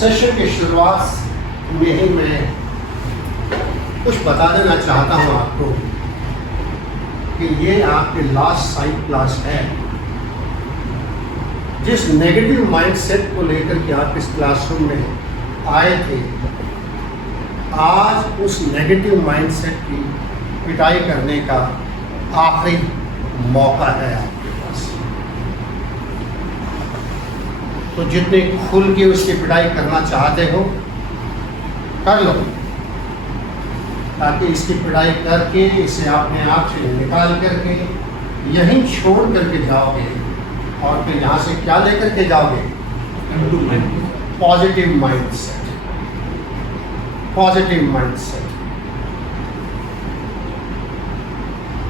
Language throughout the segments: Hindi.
सेशन की शुरुआत में ही मैं कुछ बता देना चाहता हूँ आपको कि ये आपके लास्ट साइड क्लास है। जिस नेगेटिव माइंडसेट को लेकर के आप इस क्लासरूम में आए थे, आज उस नेगेटिव माइंडसेट की पिटाई करने का आखिरी मौका है आपके पास। तो जितने खुल के उसकी पिटाई करना चाहते हो कर लो, ताकि इसकी पिटाई करके इसे अपने आप से निकाल करके यहीं छोड़ करके जाओगे और फिर यहाँ से क्या लेकर के जाओगे? Positive mindset. Positive mindset.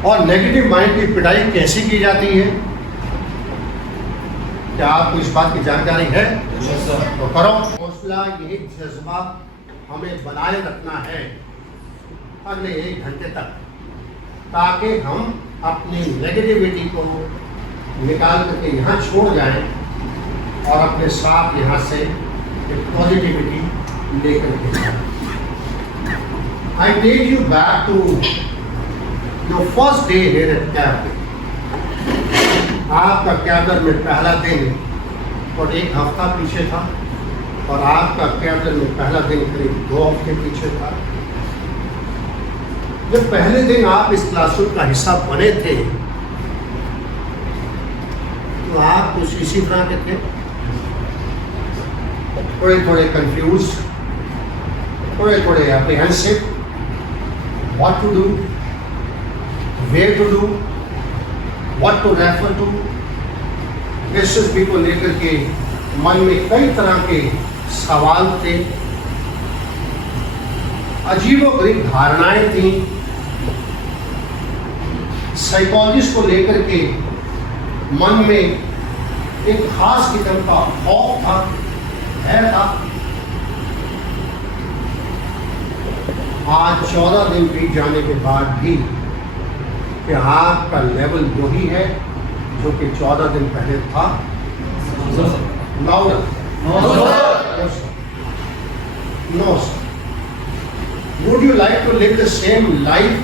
और नेगेटिव माइंड की पिटाई कैसे की जाती है? क्या आपको इस बात की जानकारी है? तो करो। हौसला, यही जज्बा हमें बनाए रखना है अगले 1 घंटे तक, ताकि हम अपनी नेगेटिविटी को निकाल करके यहाँ छोड़ जाएं और अपने साथ यहाँ से एक पॉजिटिविटी लेकर के जाएं। I take you back to your first day here at cab. आपका कैबिनेट में पहला दिन और 1 हफ्ता पीछे था, और आपका कैबिनेट में पहला दिन करीब 2 हफ्ते पीछे था। जब पहले दिन आप इस क्लासरूम का हिस्सा बने थे तो आप कुछ इसी तरह के थे, थोड़े कंफ्यूज, थोड़े apprehensive, what to do, where to do, what to refer to. SSB को लेकर के मन में कई तरह के सवाल थे, अजीबोगरीब धारणाएं थी, साइकोलॉजिस्ट को लेकर के मन में एक खास किस्म का खौफ था, भय था। आज 14 दिन बीत जाने के बाद भी कि आपका लेवल वही है जो कि 14 दिन पहले था। No sir. Would you like to live the same life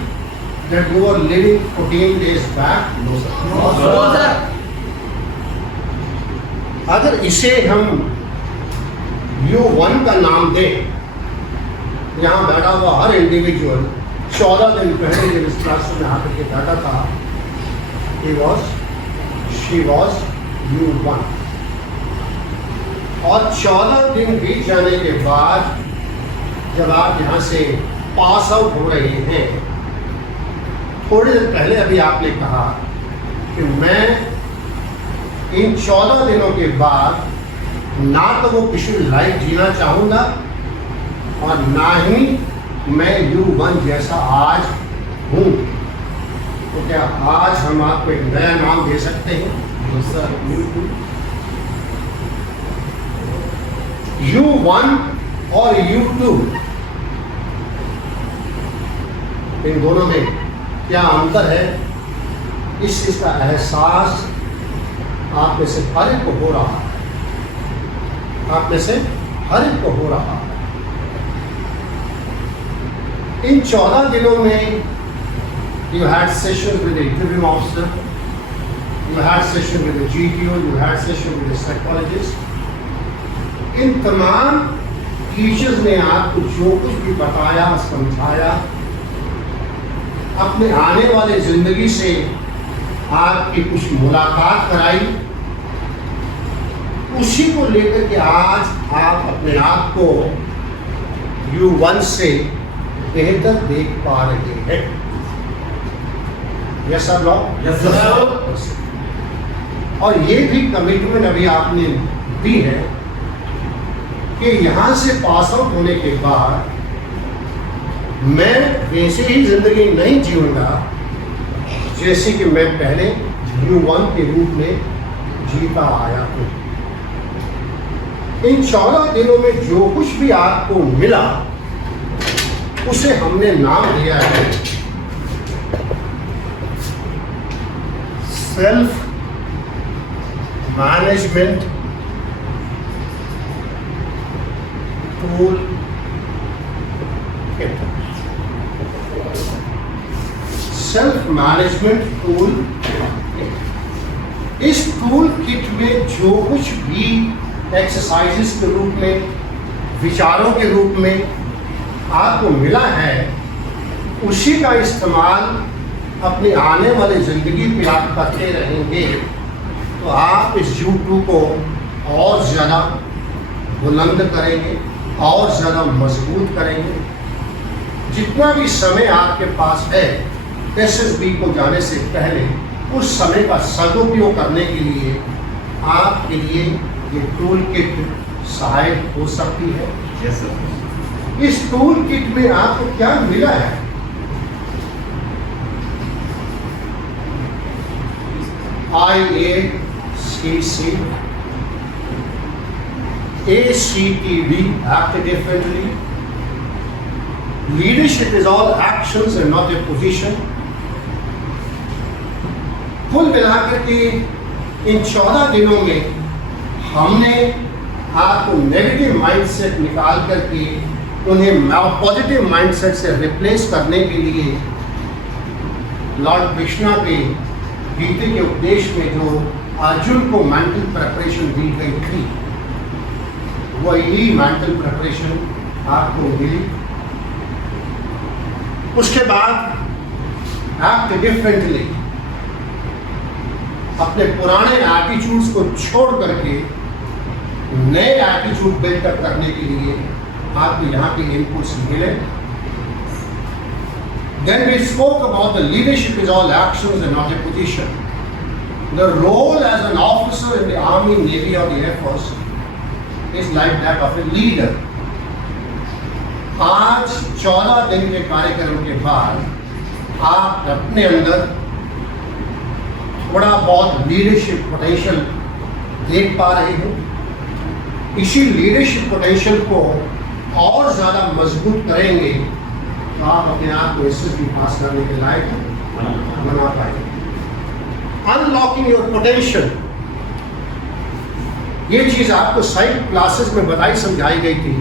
that you were living 14 days back? No sir. No sir. अगर इसे हम U1 का नाम दें, यहाँ बैठा हुआ हर इंडिविजुअल 14 दिन पहले जब इस क्लास में आकर के बैठा था, she was U1। और 14 दिन बीत जाने के बाद जब आप यहाँ से पास आउट हो रहे हैं, थोड़ी देर पहले अभी आपने कहा कि मैं इन 14 दिनों के बाद ना तो वो पिछली लाइफ जीना चाहूँगा और ना ही मैं U1 जैसा आज हूँ। तो क्या आज हम आपको एक नया नाम दे सकते हैं? U1 और U2, इन दोनों में क्या अंतर है? इस चीज का एहसास आप में से हर एक को हो रहा है, आप में से हर एक को हो रहा है। इन 14 दिनों में you had session with the interviewing officer, you had session with the GTO, you had session with the psychologist। इन तमाम टीचर्स ने आपको जो कुछ भी बताया, समझाया, अपने आने वाले जिंदगी से आपकी कुछ मुलाकात कराई, उसी को लेकर के आज आप अपने आप को U1 से बेहतर देख पा रहे हैं। Yes sir, no? Yes sir. और ये भी कमिटमेंट अभी आपने दी है कि यहाँ से पास आउट होने के बाद मैं वैसे ही जिंदगी नहीं जीऊंगा जैसे कि मैं पहले U1 के रूप में जीता आया हूँ। इन 14 दिनों में जो कुछ भी आपको मिला उसे हमने नाम दिया है self management tool kit, self management tool kit. इस टूल किट में जो कुछ भी एक्सरसाइजेस के रूप में, विचारों के रूप में आपको मिला है, उसी का इस्तेमाल अपनी आने वाली ज़िंदगी में आप करते रहेंगे, तो आप इस U2 को और ज़्यादा बुलंद करेंगे और ज़्यादा मजबूत करेंगे। जितना भी समय आपके पास है SSB को जाने से पहले, उस समय का सदुपयोग करने के लिए आपके लिए ये टूल किट सहायक हो सकती है। Yes sir. इस टूल किट में आपको क्या मिला है? IACC, ACTV, act differently. Leadership is all actions and not a position. कुल मिलाकर के इन 14 दिनों में हमने आपको नेगेटिव माइंडसेट निकाल करके उन्हें पॉजिटिव माइंडसेट से रिप्लेस करने के लिए लॉर्ड कृष्णा के गीता के उपदेश में जो अर्जुन को मेंटल प्रिपरेशन दी गई थी, वही मेंटल प्रिपरेशन आपको मिली। उसके बाद एक्ट डिफरेंटली, अपने पुराने एटीट्यूड्स को छोड़ करके नए एटीट्यूड बिल्डअप करने के लिए आपको यहाँ के इनपुट्स मिले। Then we spoke about the leadership is all actions and not a position. The role as an officer in the Army, Navy or the Air Force is like that of a leader. आज 14 दिन के कार्यक्रम के बाद आप अपने अंदर थोड़ा बहुत लीडरशिप पोटेंशियल देख पा रहे हो। इसी लीडरशिप पोटेंशियल को और ज़्यादा मजबूत करेंगे तो आप अपने आप को SSB पास करने के लायक बना पाएंगे। अनलॉकिंग योर पोटेंशियल, ये चीज़ आपको साइड क्लासेस में बताई समझाई गई थी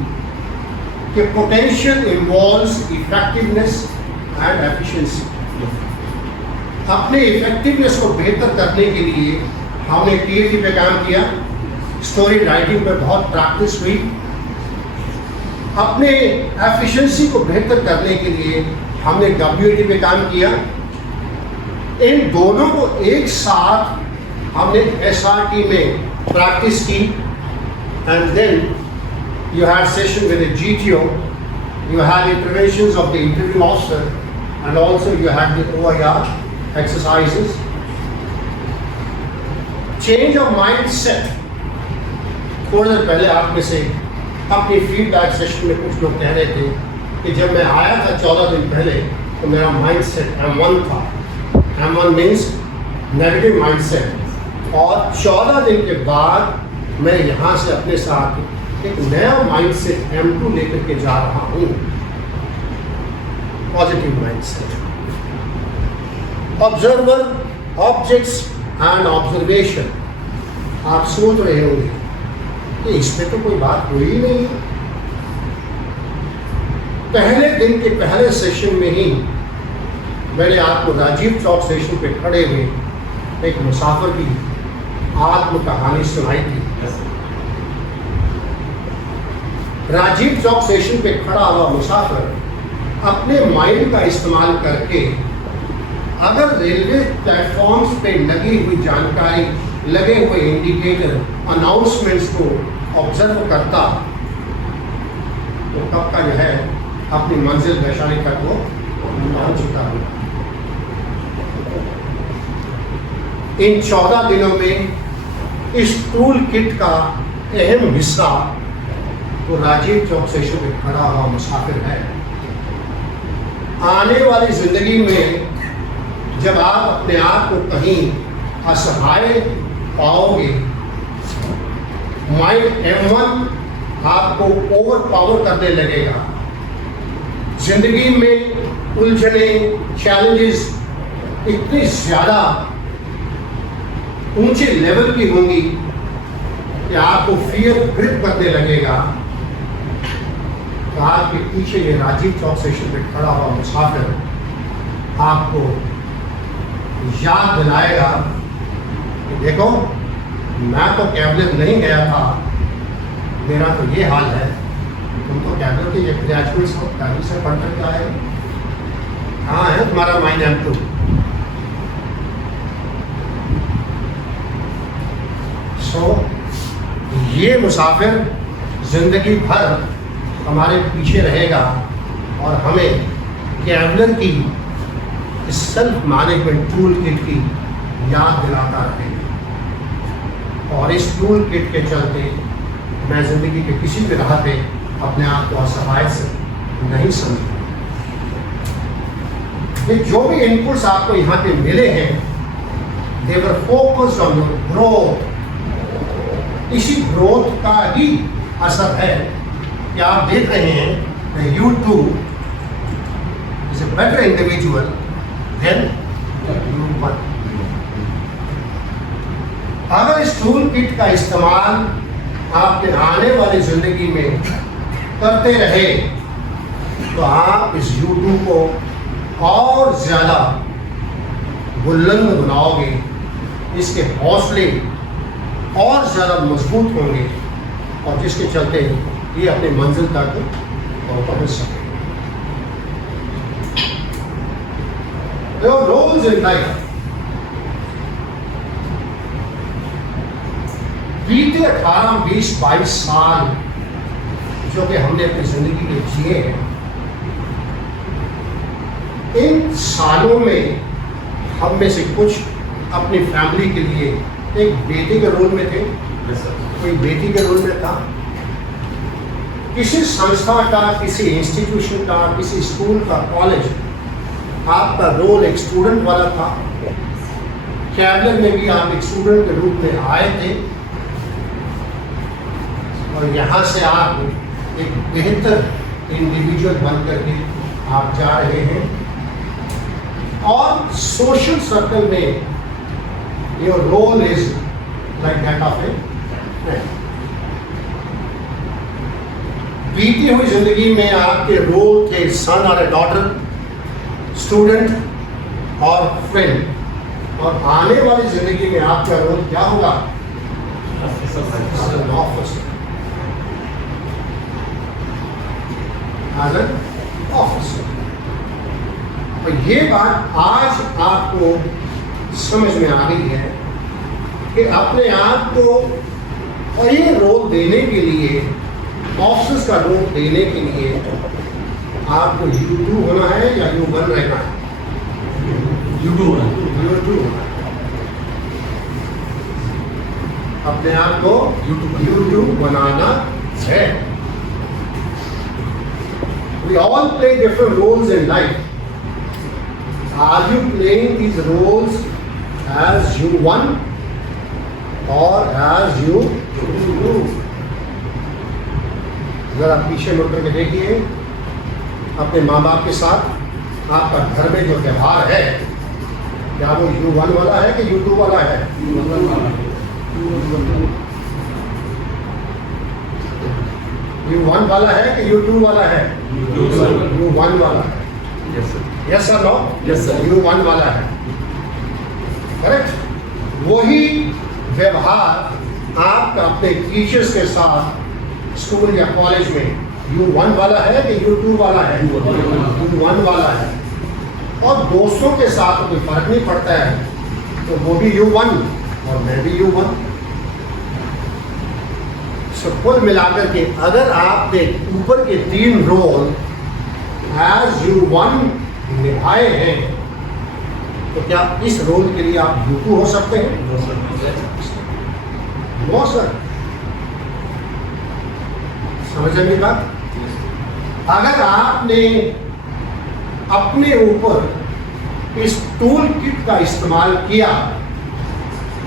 कि potential involves effectiveness and efficiency. अपने इफेक्टिवनेस को बेहतर करने के लिए हमने TAT पे काम किया, स्टोरी राइटिंग पे बहुत प्रैक्टिस हुई। अपने एफिशिएंसी को बेहतर करने के लिए हमने WAT पे काम किया। इन दोनों को एक साथ हमने SRT में प्रैक्टिस की। And then you had session with the GTO, you had interventions of the interview officer, and also you had the OIR exercises. Change of mindset. थोड़ी देर पहले आप में से अपनी फीडबैक सेशन में कुछ लोग कह रहे थे कि जब मैं आया था 14 दिन पहले तो मेरा माइंडसेट M1 था। M1 मीन्स नेगेटिव माइंडसेट, और 14 दिन के बाद मैं यहाँ से अपने साथ एक नया माइंडसेट M2 लेकर के जा रहा हूँ, positive mindset. Observer, objects and observation. आप सोच रहे होंगे कि इसमें तो कोई बात हुई ही नहीं। पहले दिन के पहले सेशन में ही मैंने आपको राजीव चौक स्टेशन पे खड़े हुए एक मुसाफिर की आत्म कहानी सुनाई थी। राजीव चौक स्टेशन पे खड़ा हुआ मुसाफिर अपने माइंड का इस्तेमाल करके अगर रेलवे प्लेटफॉर्म्स पे लगी हुई जानकारी, लगे हुए इंडिकेटर, अनाउंसमेंट्स को ऑब्जर्व करता तो कब का जो है अपनी मंजिल वैशाली तक वो पहुंच चुका है। इन 14 दिनों में इस टूल किट का अहम हिस्सा तो राजीव चौक स्टेशन पे खड़ा हुआ मुसाफिर है। आने वाली जिंदगी में जब आप अपने आप को कहीं असहाय पाओगे, माइंड M1 आपको ओवर पावर करने लगेगा। जिंदगी में उलझने, चैलेंजेस इतनी ज़्यादा ऊंचे लेवल की होंगी कि आपको फियर ग्रिप करने लगेगा। कहा कि पीछे ये राजीव चौक स्टेशन पे खड़ा हुआ मुसाफिर आपको याद दिलाएगा कि देखो, मैं तो कैबलर नहीं गया था, मेरा तो ये हाल है, तुम तो कैबलर के ये ग्रेजुएट्स हो, पहले से पढ़ कर के आए, कहाँ है तुम्हारा माइंड M2? ये मुसाफिर जिंदगी भर हमारे पीछे रहेगा और हमें कैबलर की इस सेल्फ मैनेजमेंट टूल किट की याद दिलाता रहेगा। और इस टूल किट के चलते मैं ज़िंदगी के किसी भी राह पे अपने आप को असहाय से नहीं समझता। ये जो भी इनपुट्स आपको यहाँ पे मिले हैं, दे वर फोकस्ड ऑन योर ग्रोथ। इसी ग्रोथ का ही असर है कि आप देख रहे हैं you too is a better individual than you were। अगर इस टूल किट का इस्तेमाल आपके आने वाली जिंदगी में करते रहे तो आप इस YouTube को और ज़्यादा बुलंद बनाओगे, इसके हौसले और ज़्यादा मजबूत होंगे और जिसके चलते ये अपनी मंजिल तक पहुंच सके। Roles in life. बीते 18, 20, 22 साल जो कि हमने अपनी जिंदगी में जिए हैं, इन सालों में हम में से कुछ अपनी फैमिली के लिए एक बेटी के रोल में थे, कोई बेटी के रोल में था, किसी संस्था का, किसी इंस्टीट्यूशन का, किसी स्कूल का, कॉलेज, आपका रोल एक स्टूडेंट वाला था। कैबलर में भी आप एक स्टूडेंट के रूप में आए थे और यहाँ से आप एक बेहतर इंडिविजुअल बन करके आप जा रहे हैं। और सोशल सर्कल में your role is like that of a friend। बीती हुई जिंदगी में आपके रोल थे सन और ए डॉटर, स्टूडेंट और फ्रेंड। और आने वाली जिंदगी में आपका रोल क्या होगा? ऑफिसर। तो ये बात आज आपको समझ में आ गई है कि अपने आप को और ये रोल देने के लिए, ऑफिसर्स का रोल देने के लिए आपको U2 होना है या U1 रहना है? U2 होना है। अपने आप को U2 बनाना है। We all play different roles in life. Are you playing these roles as U1 or as U2? अगर आप पीछे मुड़ करके देखिए अपने माँ बाप के साथ आपका घर में जो व्यवहार है, क्या वो U1 वाला है कि U2 वाला है? U1 वाला है कि U2 वाला है? U1 वाला है। Yes sir, no? Yes sir. U1 वाला है, करेक्ट। वही व्यवहार आपका अपने टीचर्स के साथ स्कूल या कॉलेज में U1 वाला है कि U2 वाला है? U1 वाला है। और दोस्तों के साथ कोई फर्क नहीं पड़ता है, तो वो भी U1 और मैं भी U1। सो कुल मिलाकर के अगर आपने ऊपर के 3 रोल एज U1 निभाए हैं तो क्या इस रोल के लिए आप U2 हो सकते हैं? No sir. समझेंगे बात? अगर आपने अपने ऊपर इस टूल किट का इस्तेमाल किया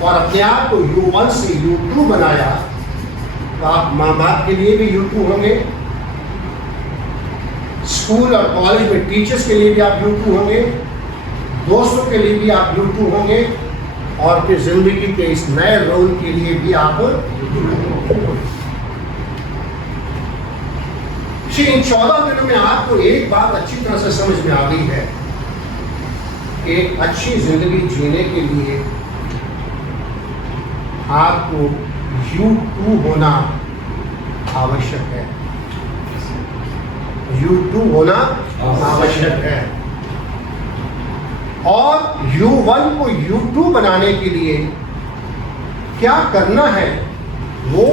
और अपने आप को U1 से U2 बनाया तो आप माँ बाप के लिए भी U2 होंगे, स्कूल और कॉलेज में टीचर्स के लिए भी आप U2 होंगे, दोस्तों के लिए भी आप U2 होंगे और फिर जिंदगी के इस नए रोल के लिए भी आप कि इन 14 दिनों में आपको एक बात अच्छी तरह से समझ में आ गई है, एक अच्छी जिंदगी जीने के लिए आपको U2 होना आवश्यक है। U2 होना आवश्यक है और U1 को U2 बनाने के लिए क्या करना है वो